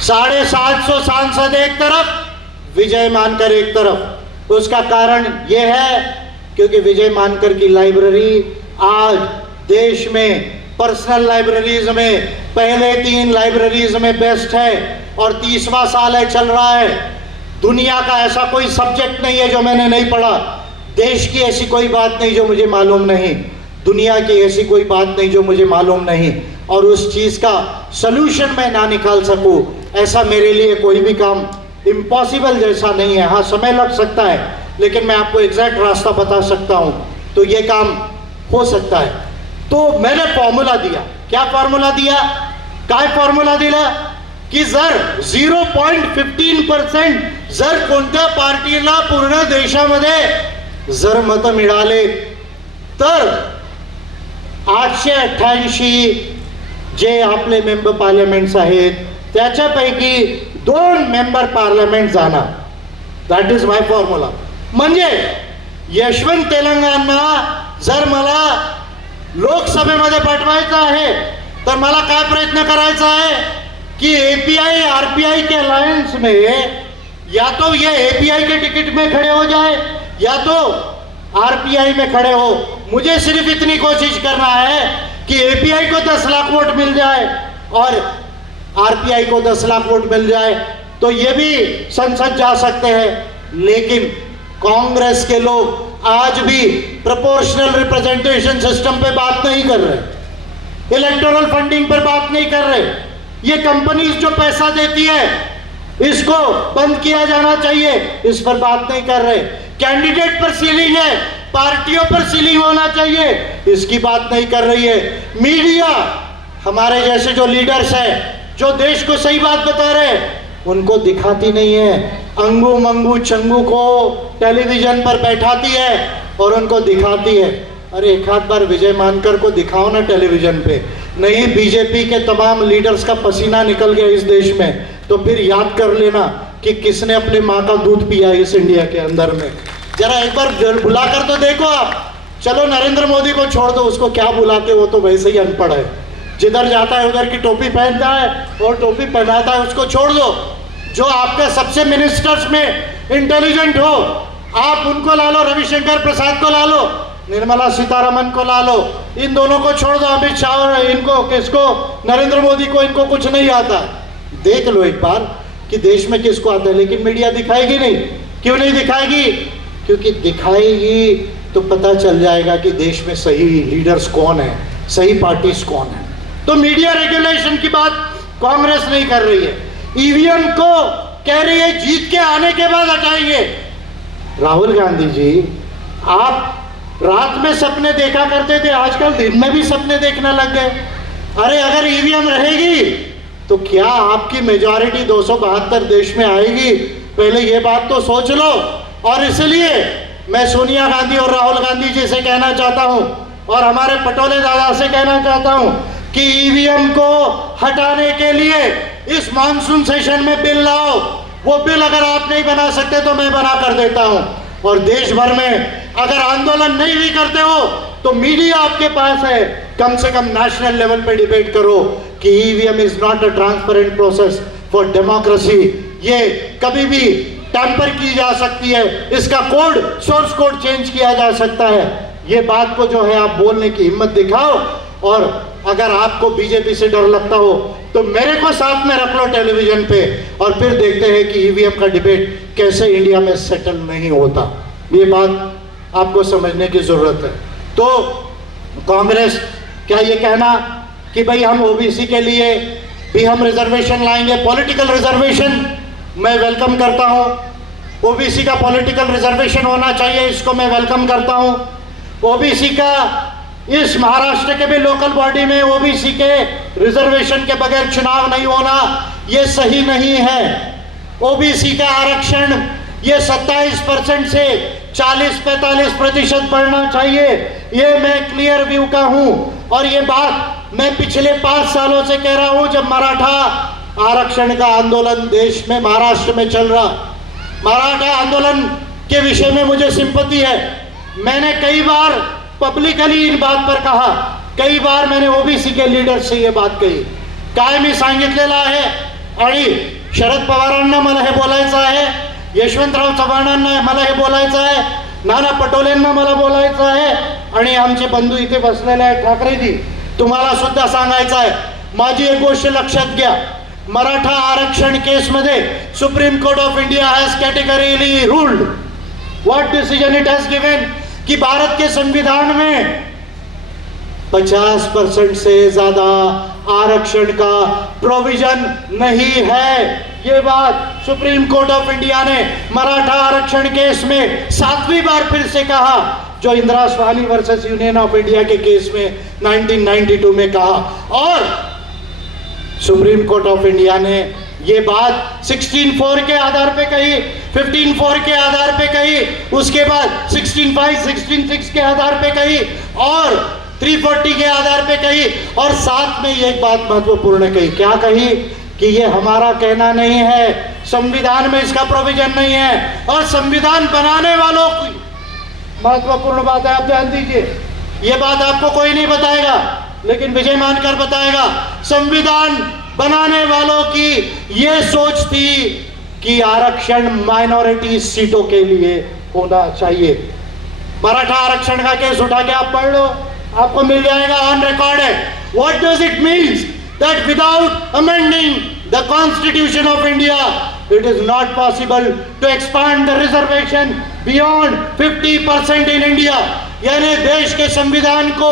750 सांसद एक तरफ, विजय मानकर एक तरफ। उसका कारण यह है क्योंकि विजय मानकर की लाइब्रेरी आज देश में पर्सनल लाइब्रेरीज में पहले 3 लाइब्रेरीज में बेस्ट है और 30वां साल है, चल रहा है। दुनिया का ऐसा कोई सब्जेक्ट नहीं है जो मैंने नहीं पढ़ा, देश की ऐसी कोई बात नहीं जो मुझे मालूम नहीं, दुनिया की ऐसी कोई बात नहीं जो मुझे मालूम नहीं, और उस चीज़ का सलूशन मैं ना निकाल सकूं, ऐसा मेरे लिए कोई भी काम इम्पॉसिबल जैसा नहीं है। हाँ, समय लग सकता है, लेकिन मैं आपको एग्जैक्ट रास्ता बता सकता हूं, तो ये काम हो सकता है। तो मैंने फॉर्मूला दिया। क्या फॉर्मूला दिया? काय फॉर्मूला दिला की जर 0.15% जर कोणत्या पार्टीला पूर्ण देशामध्ये जर मत मिळाले तर 888 जे आपले मेंबर पार्लमेंट्स आहेत त्याच्यापैकी 2 मेंबर पार्लमेंट जाणार। That is my formula. म्हणजे यशवंत तेलंगणा जर मला लोकसभेमध्ये पाठवायचं आहे तर मला काय प्रयत्न करायचा आहे कि एपीआई आरपीआई के अलायंस में या तो ये एपीआई के टिकट में खड़े हो जाए या तो आरपीआई में खड़े हो। मुझे सिर्फ इतनी कोशिश करना है कि एपीआई को 10 लाख वोट मिल जाए और आरपीआई को 10 लाख वोट मिल जाए तो ये भी संसद जा सकते हैं। लेकिन कांग्रेस के लोग आज भी प्रोपोर्शनल रिप्रेजेंटेशन सिस्टम पे बात नहीं कर रहे, इलेक्टोरल फंडिंग पर बात नहीं कर रहे। ये कंपनीज जो पैसा देती है इसको बंद किया जाना चाहिए, इस पर बात नहीं कर रहे। कैंडिडेट पर सीलिंग है, पार्टियों पर सीलिंग होना चाहिए, इसकी बात नहीं कर रही है। मीडिया, हमारे जैसे जो लीडर्स हैं जो देश को सही बात बता रहे हैं उनको दिखाती नहीं है, अंगू मंगू चंगू को टेलीविजन पर बैठाती है और उनको दिखाती है। अरे एक आध बार विजय मानकर को दिखाओ ना टेलीविजन पे, नहीं बीजेपी के तमाम लीडर्स का पसीना निकल गया इस देश में तो फिर याद कर लेना कि किसने अपने माँ का दूध पिया इस इंडिया के अंदर में। जरा एक बार बुला कर तो देखो आप। चलो नरेंद्र मोदी को छोड़ दो, उसको क्या बुलाते हो, तो वैसे ही अनपढ़ है, जिधर जाता है उधर की टोपी पहनता है और टोपी पहनाता है, उसको छोड़ दो। जो आपके सबसे मिनिस्टर्स में इंटेलिजेंट हो आप उनको ला लो, रविशंकर प्रसाद को ला लो, निर्मला सीतारमन को ला लो, इन दोनों को छोड़ दो, अमित शाह और इनको किसको, नरेंद्र मोदी को, इनको कुछ नहीं आता। देख लो एक बार कि देश में किसको आता है। लेकिन मीडिया दिखाएगी नहीं। क्यों नहीं दिखाएगी? क्योंकि दिखाएगी तो पता चल जाएगा कि देश में सही लीडर्स कौन है, सही पार्टीज कौन है। तो मीडिया रेगुलेशन की बात कांग्रेस नहीं कर रही है, ईवीएम को कह रही है जीत के आने के बाद हटाएंगे। राहुल गांधी जी, आप रात में सपने देखा करते थे, आजकल दिन में भी सपने देखने लग गए। अरे अगर ईवीएम रहेगी तो क्या आपकी मेजॉरिटी 272 देश में आएगी? पहले ये बात तो सोच लो। और इसलिए मैं सोनिया गांधी और राहुल गांधी जी से कहना चाहता हूं और हमारे पटोले दादा से कहना चाहता हूं कि ईवीएम को हटाने के लिए इस मानसून सेशन में बिल लाओ। वो बिल अगर आप नहीं बना सकते तो मैं बना कर देता हूं। और देश भर में अगर आंदोलन नहीं भी करते हो तो मीडिया आपके पास है, कम से कम नेशनल लेवल पे डिबेट करो कि EVM is not a transparent process for democracy. ये कभी भी टैंपर की जा सकती है, इसका कोड, सोर्स कोड चेंज किया जा सकता है। ये बात को जो है आप बोलने की हिम्मत दिखाओ और अगर आपको बीजेपी से डर लगता हो तो मेरे को साथ में रख लो टेलीविजन पे, और फिर देखते हैं कि ईवीएम का डिबेट कैसे इंडिया में सेटल नहीं होता। ये बात आपको समझने की जरूरत है। तो कांग्रेस क्या ये कहना कि भाई हम ओबीसी के लिए भी हम रिजर्वेशन लाएंगे, पॉलिटिकल रिजर्वेशन, मैं वेलकम करता हूं। ओबीसी का पॉलिटिकल रिजर्वेशन होना चाहिए, इसको मैं वेलकम करता हूं। ओबीसी का इस महाराष्ट्र के भी लोकल बॉडी में ओबीसी के रिजर्वेशन के बगैर चुनाव नहीं होना, ये सही नहीं है। ओबीसी का आरक्षण ये 27% से 40-45% बढ़ना चाहिए, ये मैं क्लियर व्यू का हूं। और ये बात मैं पिछले 5 सालों से कह रहा हूं, जब मराठा आरक्षण का आंदोलन देश में महाराष्ट्र में चल रहा। मराठा आंदोलन के विषय में मुझे सिंपैथी है। मैंने कई बार पब्लिकली इन बात पर कहा, कई बार मैंने ओबीसी के लीडर से ये बात कही, काय मी सांगितलेलं आहे आणि शरद पवारांना मला हे बोलायचं आहे, यशवंतराव चव्हाणांना मला हे बोलायचं आहे, नाना पटोलेंना मला बोलायचं आहे, आणि आमचे बंधू इथे बसलेले आहेत ठाकरेजी, तुम्हाला सुद्धा सांगायचं आहे। माझी एक गोष्ट लक्षात घ्या, मराठा आरक्षण केस मध्ये Supreme Court of India has categorically ruled, what decision it has given, कि भारत के संविधान में 50% से ज्यादा आरक्षण का प्रोविजन नहीं है। ये बात सुप्रीम कोर्ट ऑफ इंडिया ने मराठा आरक्षण केस में 7वीं बार फिर से कहा, जो इंदिरा स्वामी वर्सेस यूनियन ऑफ इंडिया के केस में 1992 में कहा। और सुप्रीम कोर्ट ऑफ इंडिया ने ये बात 16(4) के आधार पे कही, 15(4) के आधार पे कही, उसके बाद 16(5), 16(6) के आधार पे कही, और 340 के आधार पे कही, और साथ में एक बात महत्वपूर्ण कही। क्या कही? कि ये हमारा कहना नहीं है, संविधान में इसका प्रोविजन नहीं है, और संविधान बनाने वालों की महत्वपूर्ण बात है, आप ध्यान दीजिए, ये बात आपको कोई नहीं बताएगा, लेकिन विजय मानकर बताएगा। संविधान बनाने वालों की ये सोच थी कि आरक्षण माइनॉरिटी सीटों के लिए होना चाहिए। मराठा आरक्षण का केस उठा के आप पढ़ लो, आपको मिल जाएगा, ऑन रिकॉर्ड है। What does it means that without amending the constitution of India it is not possible to expand the reservation beyond 50% in India। यानी देश के संविधान को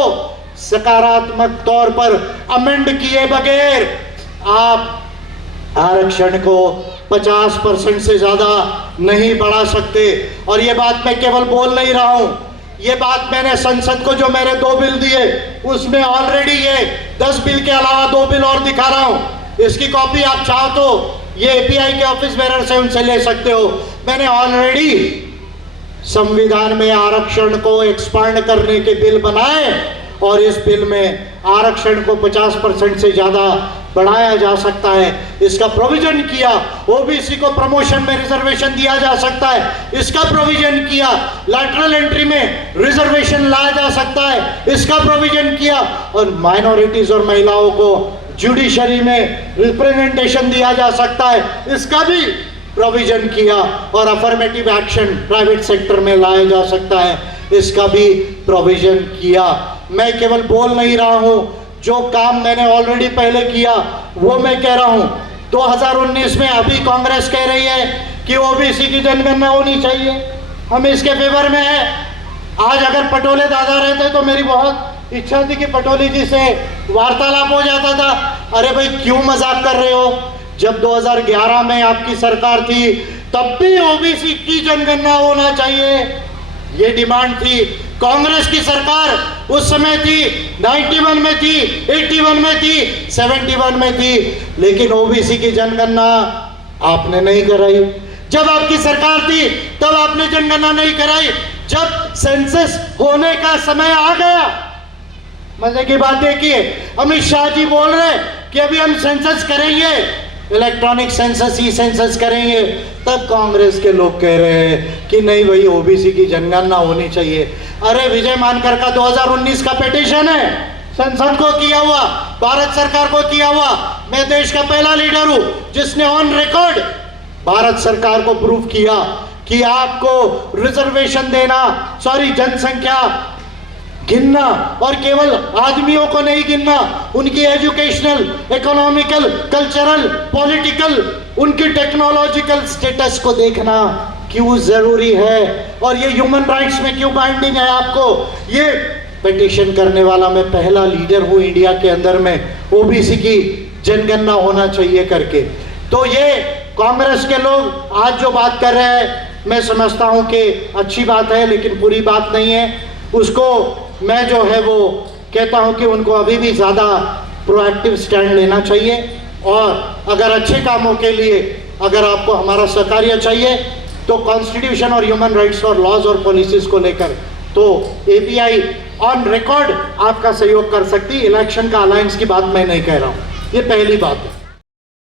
सकारात्मक तौर पर अमेंड किए बगैर आप आरक्षण को 50% से ज्यादा नहीं बढ़ा सकते। और ये बात मैं केवल बोल नहीं रहा हूं, ये बात मैंने संसद को जो मैंने 2 बिल दिए उसमें ऑलरेडी ये 10 बिल के अलावा 2 बिल और दिखा रहा हूं। इसकी कॉपी आप चाहो तो ये एपीआई के ऑफिस बेरर से उनसे ले सकते हो। मैंने ऑलरेडी संविधान में आरक्षण को एक्सपांड करने के बिल बनाए, और इस बिल में आरक्षण को 50% से ज्यादा बढ़ाया जा सकता है, इसका प्रोविजन किया। ओबीसी को प्रमोशन में रिजर्वेशन दिया जा सकता है, इसका प्रोविजन किया। लैटरल एंट्री में रिजर्वेशन लाया जा सकता है, इसका प्रोविजन किया। और माइनॉरिटीज और महिलाओं को जुडिशरी में रिप्रेजेंटेशन दिया जा सकता है, इसका भी प्रोविजन किया। और अफर्मेटिव एक्शन प्राइवेट सेक्टर में लाया जा सकता है, इसका भी प्रोविजन किया। मैं केवल बोल नहीं रहा हूं, जो काम मैंने ऑलरेडी पहले किया वो मैं कह रहा हूं। 2019 में अभी कांग्रेस कह रही है कि ओबीसी की जनगणना होनी चाहिए, हम इसके फेवर में है। आज अगर पटोले दादा रहते तो मेरी बहुत इच्छा थी कि पटोले जी से वार्तालाप हो जाता था। अरे भाई क्यों मजाक कर रहे हो, जब 2011 में आपकी सरकार थी तब भी ओबीसी की जनगणना होना चाहिए, ये डिमांड थी। कांग्रेस की सरकार उस समय थी, 91 में थी, 81 में थी, 71 में थी, लेकिन ओबीसी की जनगणना आपने नहीं कराई। जब आपकी सरकार थी तब आपने जनगणना नहीं कराई। जब सेंसस होने का समय आ गया, मजे की बात देखिए, अमित शाह जी बोल रहे कि अभी हम सेंसस करेंगे, इलेक्ट्रॉनिक सेंसस ही सेंसस करेंगे, तब कांग्रेस के लोग कह रहे हैं कि नहीं भाई ओबीसी की जनगणना होनी चाहिए। अरे विजय मानकर का 2019 का पिटीशन है, संसद को किया हुआ, भारत सरकार को किया हुआ। मैं देश का पहला लीडर हूं जिसने ऑन रिकॉर्ड भारत सरकार को प्रूव किया कि आपको रिजर्वेशन देना, जनसंख्या गिनना, और केवल आदमियों को नहीं गिनना, उनकी एजुकेशनल, इकोनॉमिकल, कल्चरल, पॉलिटिकल, उनकी टेक्नोलॉजिकल स्टेटस को देखना क्यों जरूरी है, और ये ह्यूमन राइट्स में क्यों बाइंडिंग है आपको। ये पिटीशन करने वाला मैं पहला लीडर हूँ इंडिया के अंदर में ओबीसी की जनगणना होना चाहिए करके। तो ये कांग्रेस के लोग आज जो बात कर रहे हैं, मैं समझता हूँ कि अच्छी बात है, लेकिन पूरी बात नहीं है। उसको मैं जो है वो कहता हूँ कि उनको अभी भी ज़्यादा प्रोएक्टिव स्टैंड लेना चाहिए, और अगर अच्छे कामों के लिए अगर आपको हमारा सहकार्य चाहिए तो कॉन्स्टिट्यूशन और ह्यूमन राइट्स और लॉज और पॉलिसीज को लेकर तो एपीआई ऑन रिकॉर्ड आपका सहयोग कर सकती। इलेक्शन का अलायंस की बात मैं नहीं कह रहा हूँ, ये पहली बात है।